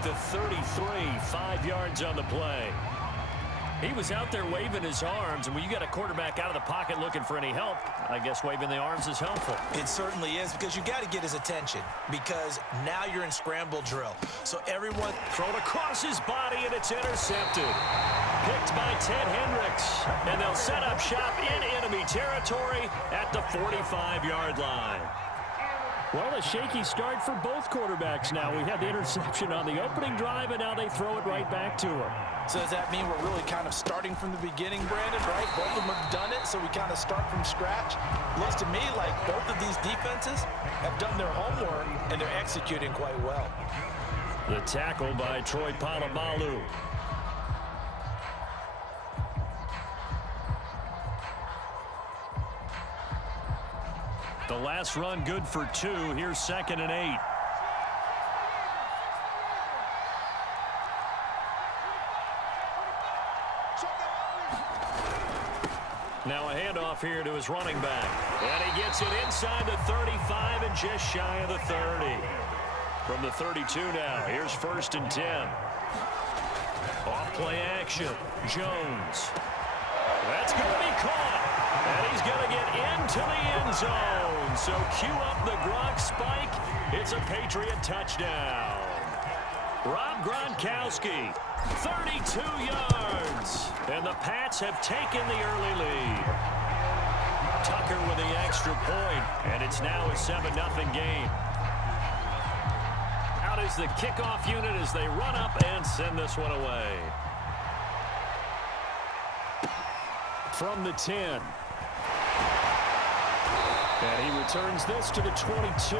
at the 33, 5 yards on the play. He was out there waving his arms, and when you got a quarterback out of the pocket looking for any help, I guess waving the arms is helpful. It certainly is, because you got to get his attention, because now you're in scramble drill. So everyone thrown across his body, and it's intercepted. Picked by Ted Hendricks, and they'll set up shop in enemy territory at the 45-yard line. Well, a shaky start for both quarterbacks now. We had the interception on the opening drive, and now they throw it right back to him. So does that mean we're really kind of starting from the beginning, Brandon, right? Both of them have done it, so we kind of start from scratch. Looks to me like both of these defenses have done their homework, and they're executing quite well. The tackle by Troy Polamalu. The last run good for 2. Here's 2nd and 8. Now a handoff here to his running back. And he gets it inside the 35 and just shy of the 30. From the 32 now, here's 1st and 10. Off play action. Jones. That's going to be caught. And he's going to get into the end zone. So cue up the Gronk spike. It's a Patriot touchdown. Rob Gronkowski, 32 yards. And the Pats have taken the early lead. Tucker with the extra point. And it's now a 7-0 game. Out is the kickoff unit as they run up and send this one away. From the 10. And he returns this to the 22.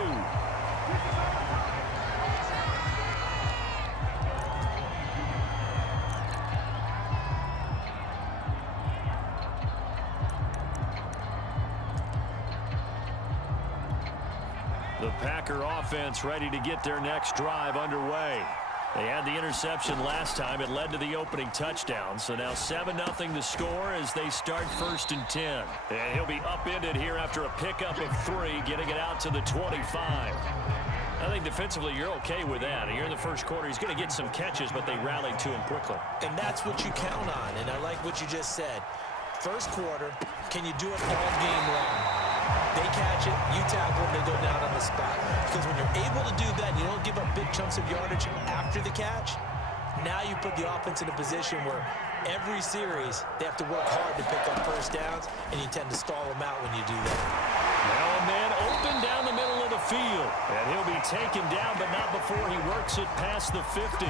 The Packer offense ready to get their next drive underway. They had the interception last time. It led to the opening touchdown. So now 7-0 to score as they start 1st and 10. And he'll be upended here after a pickup of 3, getting it out to the 25. I think defensively you're okay with that. Here in the first quarter, he's going to get some catches, but they rallied to him quickly. And that's what you count on, and I like what you just said. First quarter, can you do it all game long? They catch it, you tackle them, they go down on the spot. Because when you're able to do that, you don't give up big chunks of yardage after the catch. Now you put the offense in a position where every series they have to work hard to pick up first downs, and you tend to stall them out when you do that. Now a man open down the middle of the field. And he'll be taken down, but not before he works it past the 50.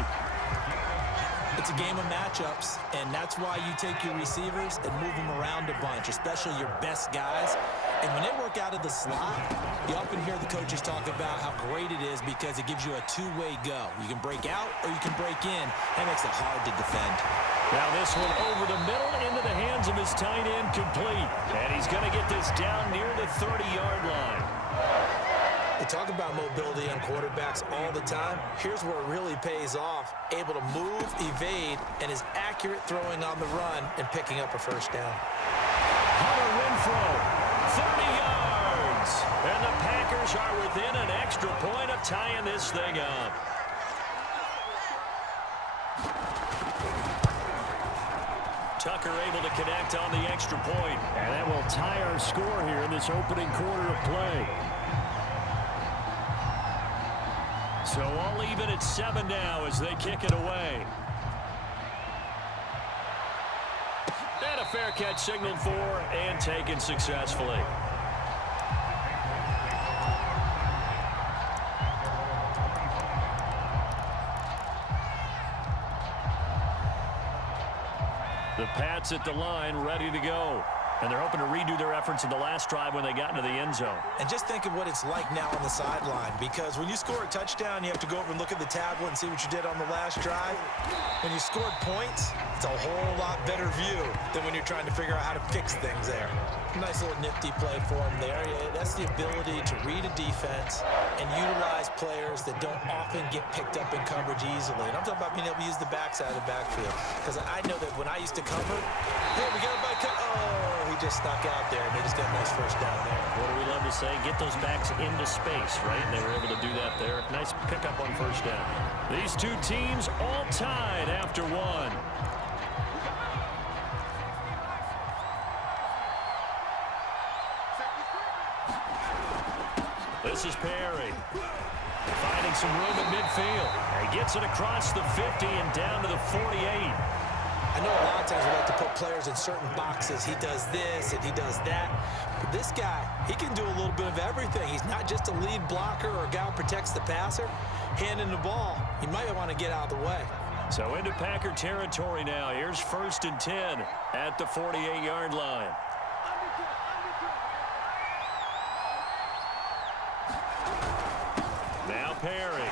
It's a game of matchups, and that's why you take your receivers and move them around a bunch, especially your best guys. And when they work out of the slot, you often hear the coaches talk about how great it is because it gives you a two-way go. You can break out or you can break in. That makes it hard to defend. Now this one over the middle into the hands of his tight end, complete. And he's going to get this down near the 30-yard line. They talk about mobility on quarterbacks all the time. Here's where it really pays off. Able to move, evade, and is accurate throwing on the run and picking up a first down. Hunter Renfrow, 30 yards. And the Packers are within an extra point of tying this thing up. Tucker able to connect on the extra point. And that will tie our score here in this opening quarter of play. So all even at 7 now as they kick it away. And a fair catch signaled for and taken successfully. The Pats at the line ready to go. And they're hoping to redo their efforts in the last drive when they got into the end zone. And just think of what it's like now on the sideline, because when you score a touchdown, you have to go over and look at the tablet and see what you did on the last drive. When you scored points, it's a whole lot better view than when you're trying to figure out how to fix things there. Nice little nifty play for him there. Yeah, that's the ability to read a defense and utilize players that don't often get picked up in coverage easily. And I'm talking about being able to use the backside of the backfield. Because I know that when I used to cover, hey, we got a back. Oh, he just snuck out there, and they just got a nice first down there. What do we love to say? Get those backs into space, right? And they were able to do that there. Nice pickup on first down. These two teams all tied after one. This is Perry. Finding some room at midfield. He gets it across the 50 and down to the 48. I know a lot of times we like to put players in certain boxes. He does this and he does that. But this guy, he can do a little bit of everything. He's not just a lead blocker or a guy who protects the passer. Handing the ball, he might want to get out of the way. So into Packer territory now. Here's 1st and 10 at the 48-yard line. Now Perry.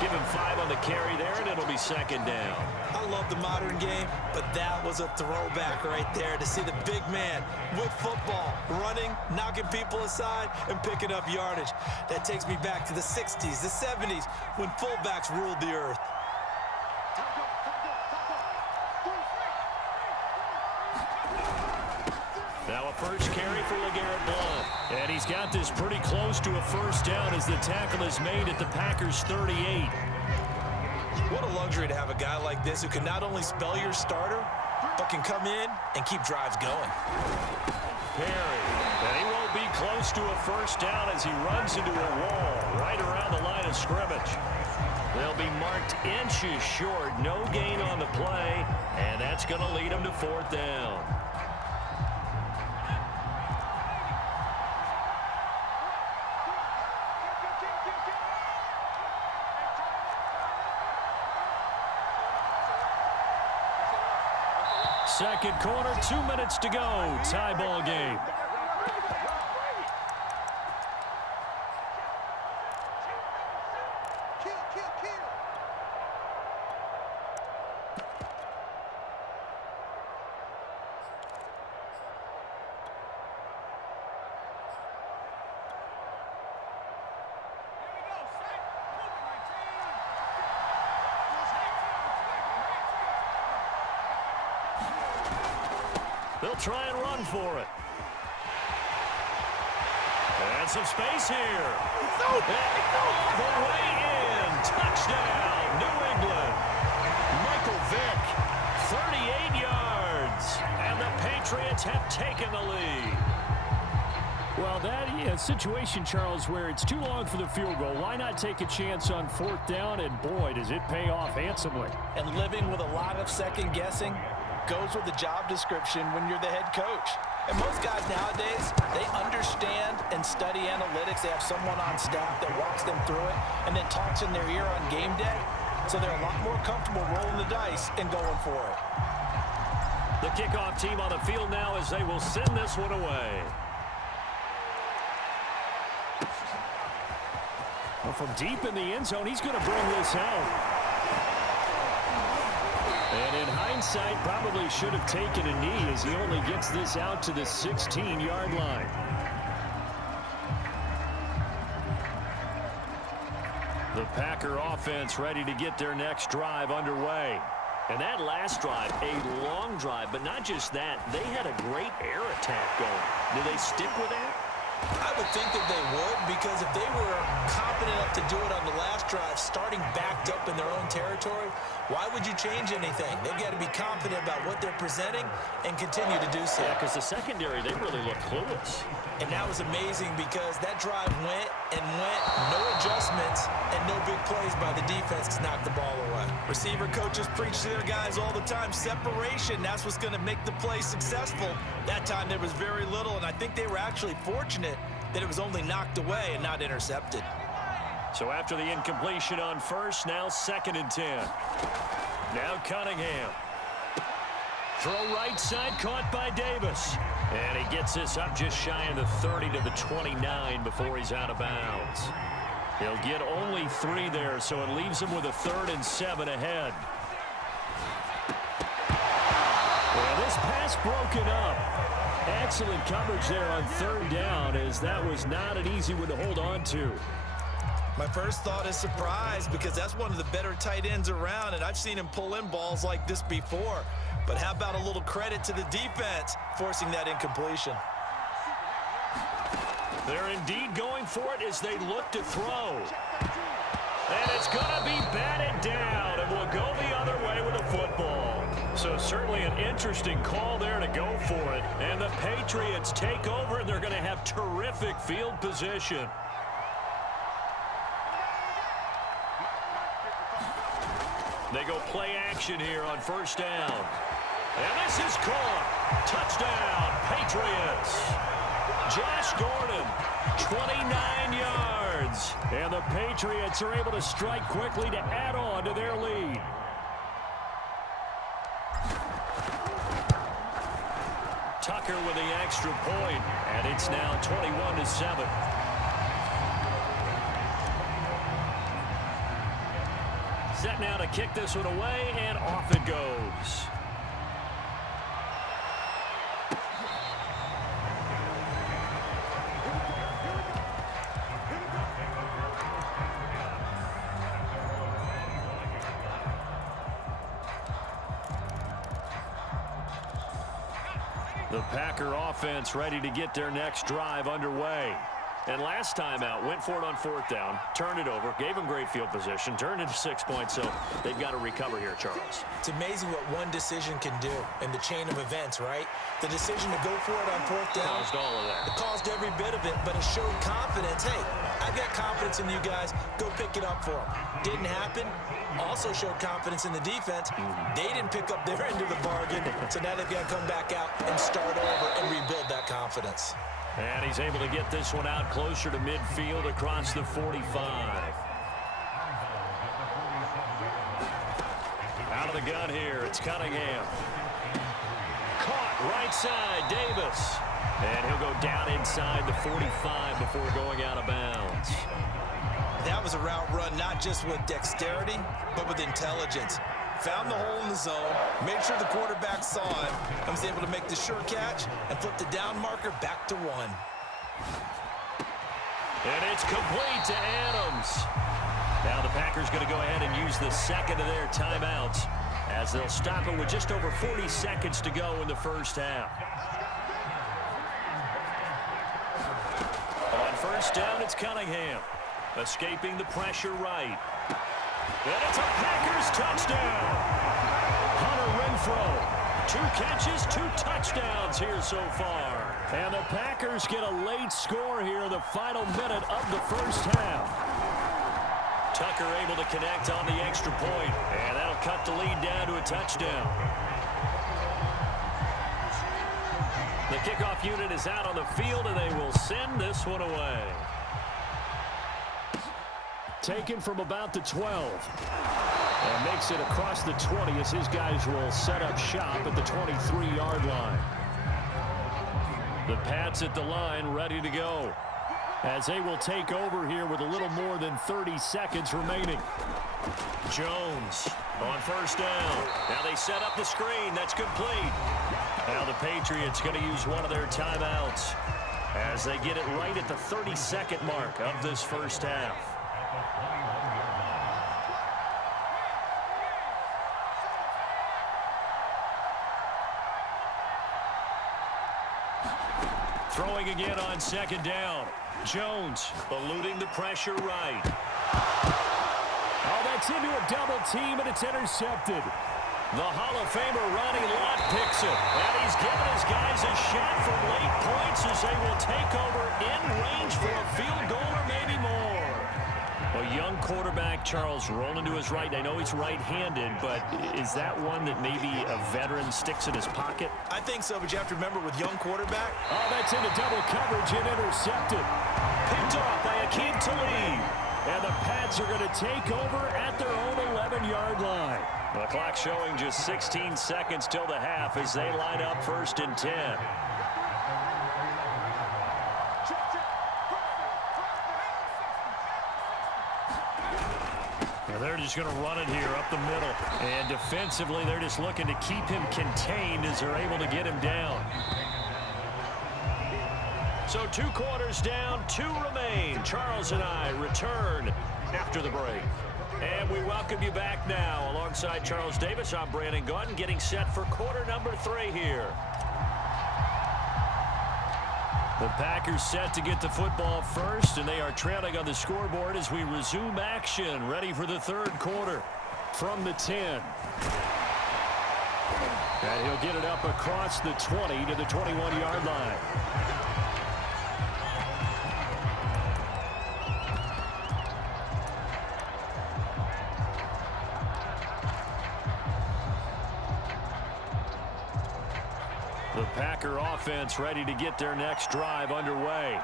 Give him 5 on the carry there, and it'll be 2nd down. I love the modern game, but that was a throwback right there to see the big man with football, running, knocking people aside, and picking up yardage. That takes me back to the 60s, the 70s, when fullbacks ruled the earth. Now a first carry for LeGarrette Blount. And he's got this pretty close to a first down as the tackle is made at the Packers' 38. What a luxury to have a guy like this who can not only spell your starter, but can come in and keep drives going. Perry, and he won't be close to a first down as he runs into a wall right around the line of scrimmage. They'll be marked inches short, no gain on the play, and that's going to lead him to 4th down. Second quarter, 2 minutes to go. Tie ball game. They'll try and run for it. And some space here. All the way in. Touchdown, New England. Michael Vick, 38 yards. And the Patriots have taken the lead. Well, that situation, Charles, where it's too long for the field goal. Why not take a chance on 4th down? And, boy, does it pay off handsomely. And living with a lot of second guessing goes with the job description when you're the head coach. And most guys nowadays, they understand and study analytics. They have someone on staff that walks them through it and then talks in their ear on game day. So they're a lot more comfortable rolling the dice and going for it. The kickoff team on the field now as they will send this one away. Well, from deep in the end zone, he's going to bring this out. And in hindsight, probably should have taken a knee as he only gets this out to the 16-yard line. The Packer offense ready to get their next drive underway. And that last drive, a long drive, but not just that. They had a great air attack going. Do they stick with that? I would think that they would, because if they were confident enough to do it on the last drive, starting backed up in their own territory, why would you change anything? They've got to be confident about what they're presenting and continue to do so. Yeah, because the secondary, they really look clueless. And that was amazing because that drive went and went, no adjustments, and no big plays by the defense to knock the ball away. Receiver coaches preach to their guys all the time, separation, that's what's going to make the play successful. That time there was very little, and I think they were actually fortunate that it was only knocked away and not intercepted. So after the incompletion on first, now 2nd and 10. Now Cunningham. Throw right side, caught by Davis. And he gets this up just shy of the 30 to the 29 before he's out of bounds. He'll get only 3 there, so it leaves him with a 3rd and 7 ahead. Well, this pass broken up. Excellent coverage there on third down, as that was not an easy one to hold on to. My first thought is surprise, because that's one of the better tight ends around, and I've seen him pull in balls like this before. But how about a little credit to the defense forcing that incompletion? They're indeed going for it as they look to throw. And it's going to be batted down, and will go the other way with the football. So certainly an interesting call there to go for it. And the Patriots take over, and they're going to have terrific field position. They go play action here on first down. And this is caught. Touchdown, Patriots. Josh Gordon, 29 yards. And the Patriots are able to strike quickly to add on to their lead. Tucker with the extra point, and it's now 21-7. Set now to kick this one away, and off it goes. The Packer offense ready to get their next drive underway. And last time out, went for it on fourth down, turned it over, gave them great field position, turned it to 6 points, so they've got to recover here, Charles. It's amazing what one decision can do in the chain of events, right? The decision to go for it on fourth down. Caused all of that. It caused every bit of it, but it showed confidence. Hey, I've got confidence in you guys. Go pick it up for them. Didn't happen. Also showed confidence in the defense. They didn't pick up their end of the bargain, so now they've got to come back out and start over and rebuild that confidence. And he's able to get this one out closer to midfield across the 45. Out of the gun here, it's Cunningham. Caught right side, Davis. And he'll go down inside the 45 before going out of bounds. That was a route run not just with dexterity, but with intelligence. Found the hole in the zone, made sure the quarterback saw it, and was able to make the sure catch and flip the down marker back to 1. And it's complete to Adams. Now the Packers going to go ahead and use the second of their timeouts as they'll stop it with just over 40 seconds to go in the first half. On first down, it's Cunningham. Escaping the pressure right. And it's a Packers touchdown. Hunter Renfrow, 2 catches, 2 touchdowns here so far. And the Packers get a late score here in the final minute of the first half. Tucker able to connect on the extra point, and that'll cut the lead down to a touchdown. The kickoff unit is out on the field, and they will send this one away. Taken from about the 12. And makes it across the 20 as his guys will set up shop at the 23-yard line. The Pats at the line ready to go as they will take over here with a little more than 30 seconds remaining. Jones on first down. Now they set up the screen. That's complete. Now the Patriots going to use one of their timeouts as they get it right at the 30-second mark of this first half. Throwing again on second down. Jones eluding the pressure right. Oh, that's into a double team, and it's intercepted. The Hall of Famer Ronnie Lott picks it. And he's given his guys a shot for late points as they will take over in range for a field goal or maybe more. A young quarterback, Charles, rolling to his right. I know he's right-handed, but is that one that maybe a veteran sticks in his pocket? I think so, but you have to remember with young quarterback. Oh, that's into double coverage and intercepted. Picked off by Akeem Talib. And the Pats are going to take over at their own 11-yard line. The clock showing just 16 seconds till the half as they line up first and 10. They're just going to run it here up the middle. And defensively, they're just looking to keep him contained as they're able to get him down. So 2 quarters down, 2 remain. Charles and I return after the break. And we welcome you back now. Alongside Charles Davis, I'm Brandon Gaudin, getting set for quarter number 3 here. The Packers set to get the football first, and they are trailing on the scoreboard as we resume action, ready for the 3rd quarter from the 10. And he'll get it up across the 20 to the 21-yard line. The Packer offense ready to get their next drive underway.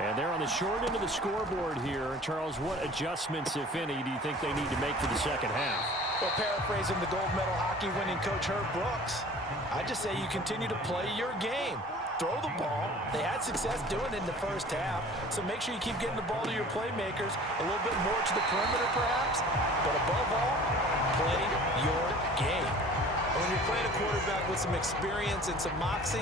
And they're on the short end of the scoreboard here. Charles, what adjustments, if any, do you think they need to make for the second half? Well, paraphrasing the gold medal hockey winning coach Herb Brooks, I just say you continue to play your game. Throw the ball. They had success doing it in the first half, so make sure you keep getting the ball to your playmakers, a little bit more to the perimeter perhaps, but above all, play your game. And when you're playing a quarterback with some experience and some moxie,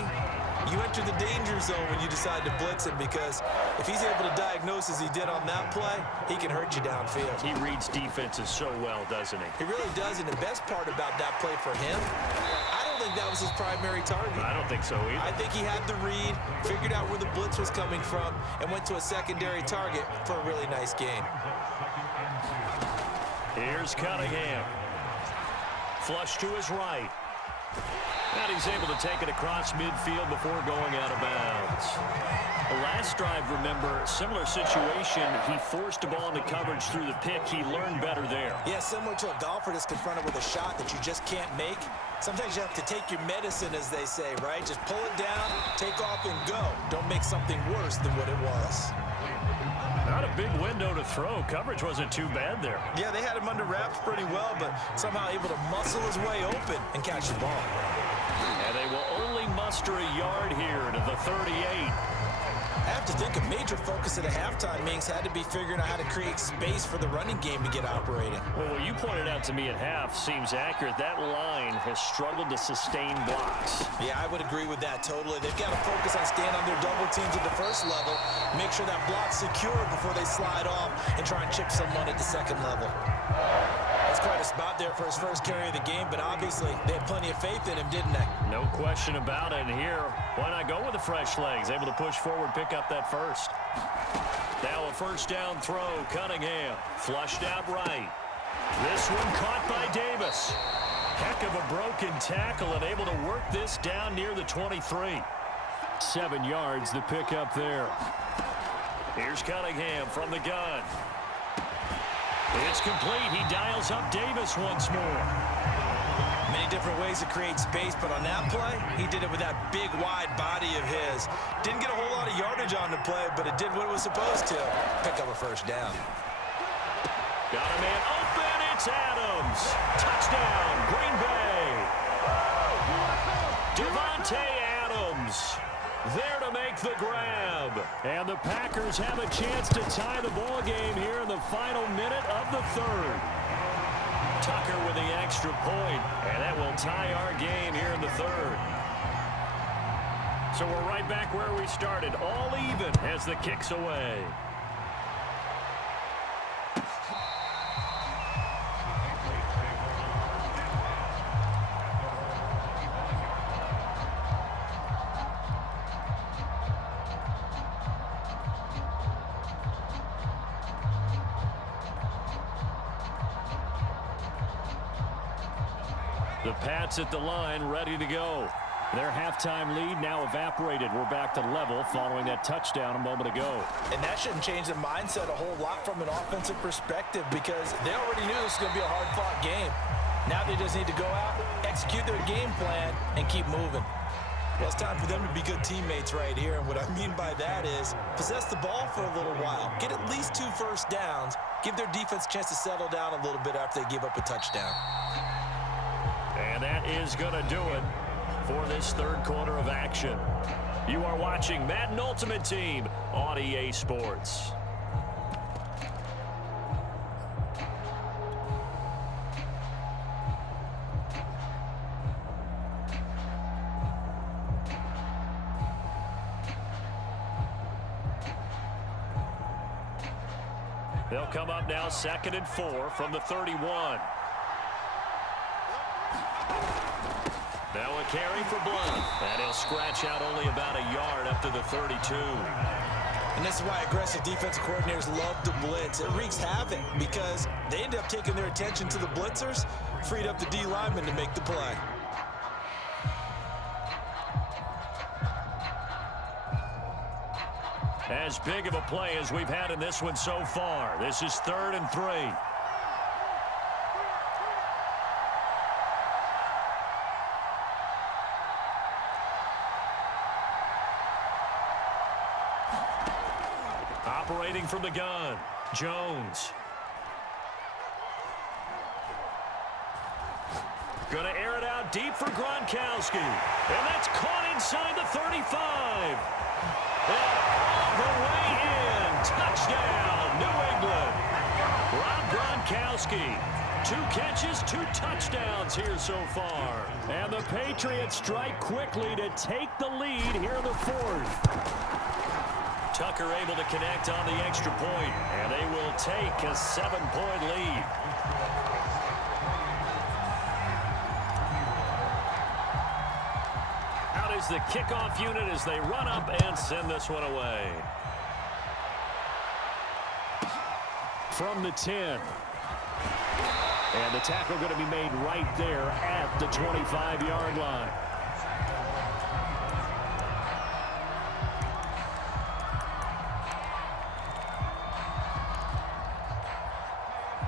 you enter the danger zone when you decide to blitz him, because if he's able to diagnose as he did on that play, he can hurt you downfield. He reads defenses so well, doesn't he? He really does, and the best part about that play for him, I don't think that was his primary target. I don't think so either. I think he had the read, figured out where the blitz was coming from, and went to a secondary target for a really nice gain. Here's Cunningham. Flush to his right. And he's able to take it across midfield before going out of bounds. The last drive, remember, similar situation. He forced the ball into coverage through the pick. He learned better there. Yeah, similar to a golfer that's confronted with a shot that you just can't make. Sometimes you have to take your medicine, as they say, right? Just pull it down, take off, and go. Don't make something worse than what it was. Not a big window to throw. Coverage wasn't too bad there. Yeah, they had him under wraps pretty well, but somehow able to muscle his way open and catch the ball. And they will only muster a yard here to the 38. I have to think a major focus at a halftime means had to be figuring out how to create space for the running game to get operating. Well, what you pointed out to me at half seems accurate. That line has struggled to sustain blocks. Yeah, I would agree with that totally. They've got to focus on staying on their double teams at the first level, make sure that block's secure before they slide off and try and chip someone at the second level. That's quite a spot there for his first carry of the game, but obviously they had plenty of faith in him, didn't they? No question about it. And here, why not go with the fresh legs? Able to push forward, pick up that first. Now a first down throw. Cunningham flushed out right. This one caught by Davis. Heck of a broken tackle and able to work this down near the 23. 7 yards the pickup there. Here's Cunningham from the gun. It's complete. He dials up Davis once more. Many different ways to create space, but on that play, he did it with that big, wide body of his. Didn't get a whole lot of yardage on the play, but it did what it was supposed to. Pick up a first down. Got a man open. It's Adams. Touchdown, Green Bay. Devontae Adams there to make the grab. And the Packers have a chance to tie the ball game here in the final minute of the 3rd. Tucker with the extra point, and that will tie our game here in the 3rd. So we're right back where we started, all even as the kick's away. The Pats at the line, ready to go. Their halftime lead now evaporated. We're back to level following that touchdown a moment ago. And that shouldn't change the mindset a whole lot from an offensive perspective, because they already knew this was going to be a hard-fought game. Now they just need to go out, execute their game plan, and keep moving. Well, it's time for them to be good teammates right here, and what I mean by that is possess the ball for a little while, get at least 2 first downs, give their defense a chance to settle down a little bit after they give up a touchdown. And that is going to do it for this 3rd quarter of action. You are watching Madden Ultimate Team on EA Sports. They'll come up now 2nd and 4 from the 31. Now a carry for Blunt. And he'll scratch out only about a yard up to the 32. And this is why aggressive defensive coordinators love to blitz. It wreaks havoc because they end up taking their attention to the blitzers, freed up the D lineman to make the play. As big of a play as we've had in this one so far. This is 3rd and 3. Operating from the gun, Jones. Going to air it out deep for Gronkowski. And that's caught inside the 35. And all the way in. Touchdown, New England. Rob Gronkowski. 2 catches, 2 touchdowns here so far. And the Patriots strike quickly to take the lead here in the 4th. Tucker able to connect on the extra point, and they will take a 7-point lead. Out is the kickoff unit as they run up and send this one away. From the 10. And the tackle going to be made right there at the 25-yard line.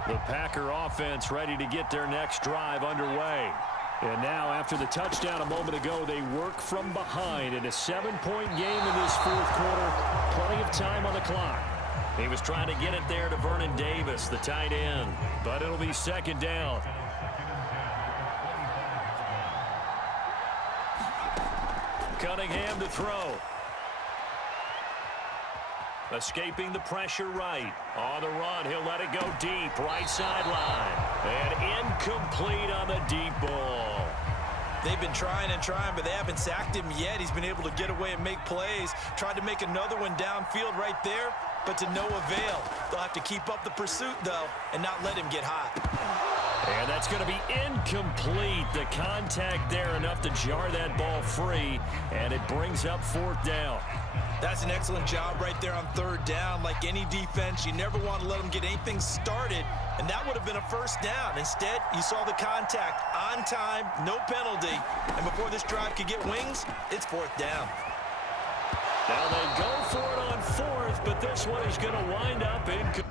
The Packer offense ready to get their next drive underway. And now, after the touchdown a moment ago, they work from behind in a 7-point game in this 4th quarter. Plenty of time on the clock. He was trying to get it there to Vernon Davis, the tight end. But it'll be 2nd down. Cunningham to throw. Escaping the pressure right. On the run, he'll let it go deep. Right sideline. And incomplete on the deep ball. They've been trying and trying, but they haven't sacked him yet. He's been able to get away and make plays. Tried to make another one downfield right there, but to no avail. They'll have to keep up the pursuit, though, and not let him get hot. And that's going to be incomplete. The contact there enough to jar that ball free, and it brings up 4th down. That's an excellent job right there on 3rd down. Like any defense, you never want to let them get anything started, and that would have been a 1st down. Instead, you saw the contact on time, no penalty, and before this drive could get wings, it's 4th down. Now they go for it on 4th, but this one is going to wind up incomplete.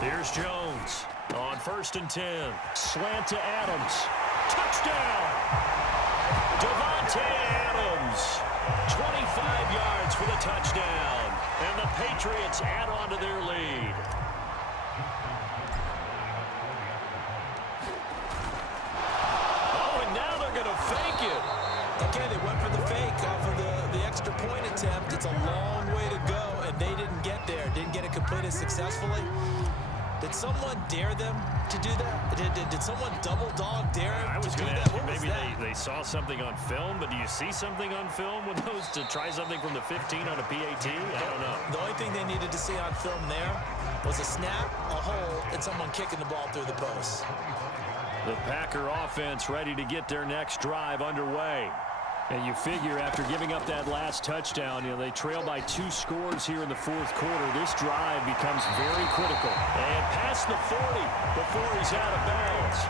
Here's Jones on 1st and 10. Slant to Adams. Touchdown! Devontae Adams. 25 yards for the touchdown. And the Patriots add on to their lead. Oh, and now they're going to fake it. Okay, they went for the fake off of the extra point attempt. It's a long way to go, and they didn't get there. Didn't get it completed successfully. Did someone dare them to do that? Did someone double dog dare them? I was going to ask you, maybe they saw something on film, but do you see something on film with those to try something from the 15 on a PAT? I don't know. The only thing they needed to see on film there was a snap, a hole, and someone kicking the ball through the post. The Packer offense ready to get their next drive underway. And you figure after giving up that last touchdown, they trail by 2 scores here in the 4th quarter. This drive becomes very critical. And past the 40 before he's out of bounds.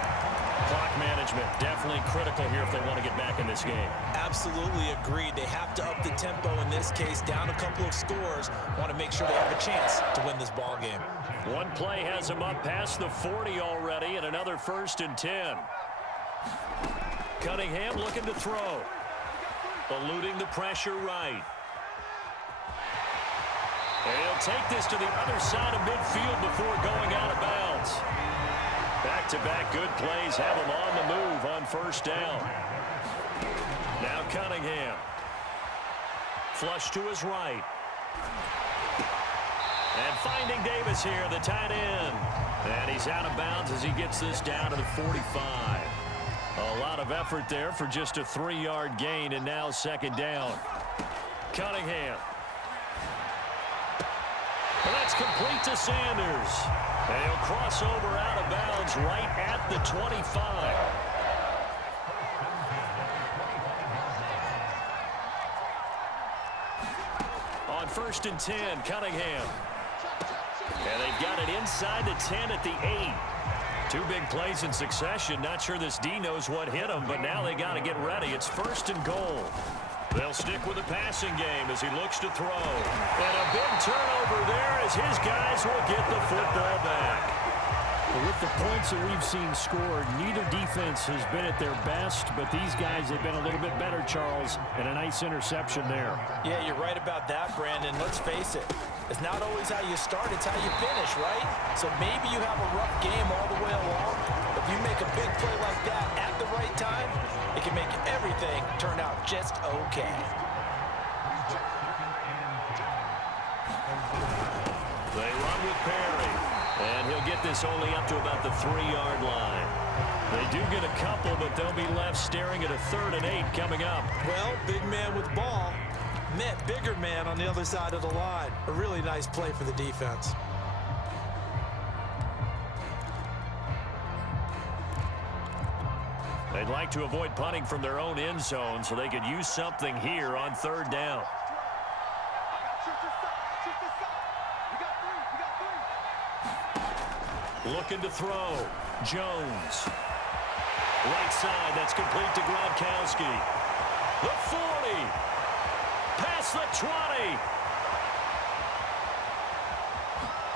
Clock management definitely critical here if they want to get back in this game. Absolutely agreed. They have to up the tempo in this case, down a couple of scores. Want to make sure they have a chance to win this ball game. One play has them up past the 40 already, and another 1st and 10. Cunningham looking to throw. Eluding the pressure right. And he'll take this to the other side of midfield before going out of bounds. Back-to-back good plays have him on the move on 1st down. Now Cunningham. Flush to his right. And finding Davis here, the tight end. And he's out of bounds as he gets this down to the 45. A lot of effort there for just a 3-yard gain, and now second down. Cunningham. And that's complete to Sanders. And he'll cross over out of bounds right at the 25. On 1st and 10, Cunningham. And they've got it inside the 10 at the 8. 2 big plays in succession. Not sure this D knows what hit him, but now they got to get ready. It's 1st and goal. They'll stick with the passing game as he looks to throw. And a big turnover there as his guys will get the football back. Well, with the points that we've seen scored, neither defense has been at their best, but these guys have been a little bit better, Charles, and a nice interception there. Yeah, you're right about that, Brandon. Let's face it. It's not always how you start, it's how you finish, right? So maybe you have a rough game all the way along, but if you make a big play like that at the right time, it can make everything turn out just okay. They run with Perry, and he'll get this only up to about the 3-yard line. They do get a couple, but they'll be left staring at a 3rd and 8 coming up. Well, big man with ball met bigger man on the other side of the line. A really nice play for the defense. They'd like to avoid punting from their own end zone so they could use something here on 3rd down. Looking to throw. Jones. Right side, that's complete to Gronkowski. The 40. Past the 20.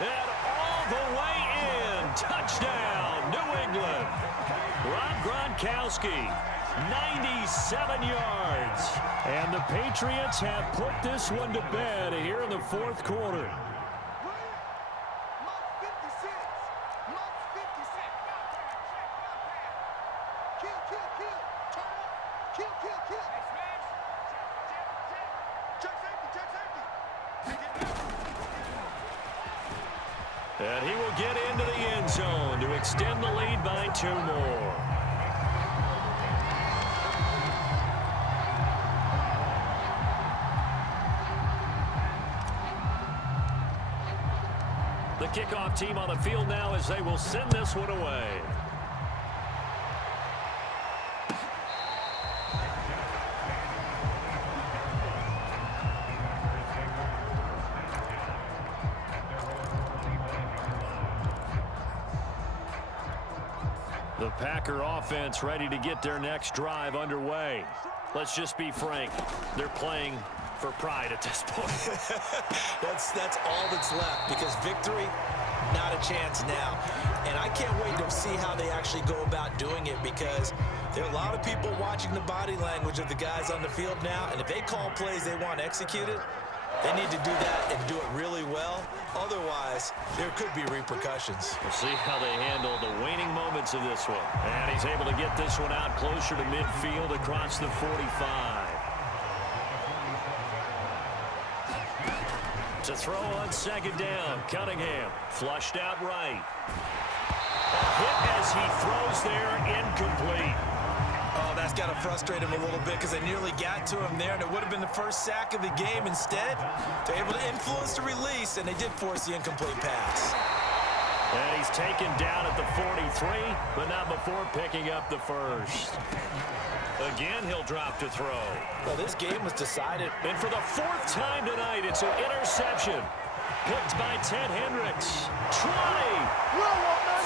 And all the way in. Touchdown, New England. Rob Gronkowski, 97 yards. And the Patriots have put this one to bed here in the 4th quarter. And he will get into the end zone to extend the lead by 2 more. The kickoff team on the field now as they will send this one away. The Packer offense ready to get their next drive underway. Let's just be frank. They're playing for pride at this point. That's all that's left, because victory, not a chance now. And I can't wait to see how they actually go about doing it, because there are a lot of people watching the body language of the guys on the field now, and if they call plays they want executed, they need to do that and do it really well. Otherwise, there could be repercussions. We'll see how they handle the waning moments of this one. And he's able to get this one out closer to midfield across the 45. To throw on 2nd down, Cunningham flushed out right. A hit as he throws there, incomplete. Oh, that's got to frustrate him a little bit, because they nearly got to him there, and it would have been the first sack of the game. Instead, they're able to influence the release, and they did force the incomplete pass. And he's taken down at the 43, but not before picking up the first. Again, he'll drop to throw. Well, this game was decided. And for the 4th time tonight, it's an interception. Picked by Ted Hendricks. 20.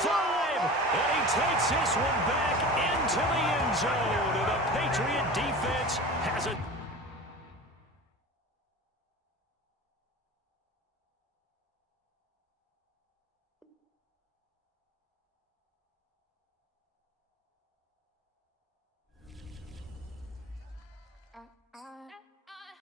5. And he takes this one back into the end zone. And the Patriot defense has it.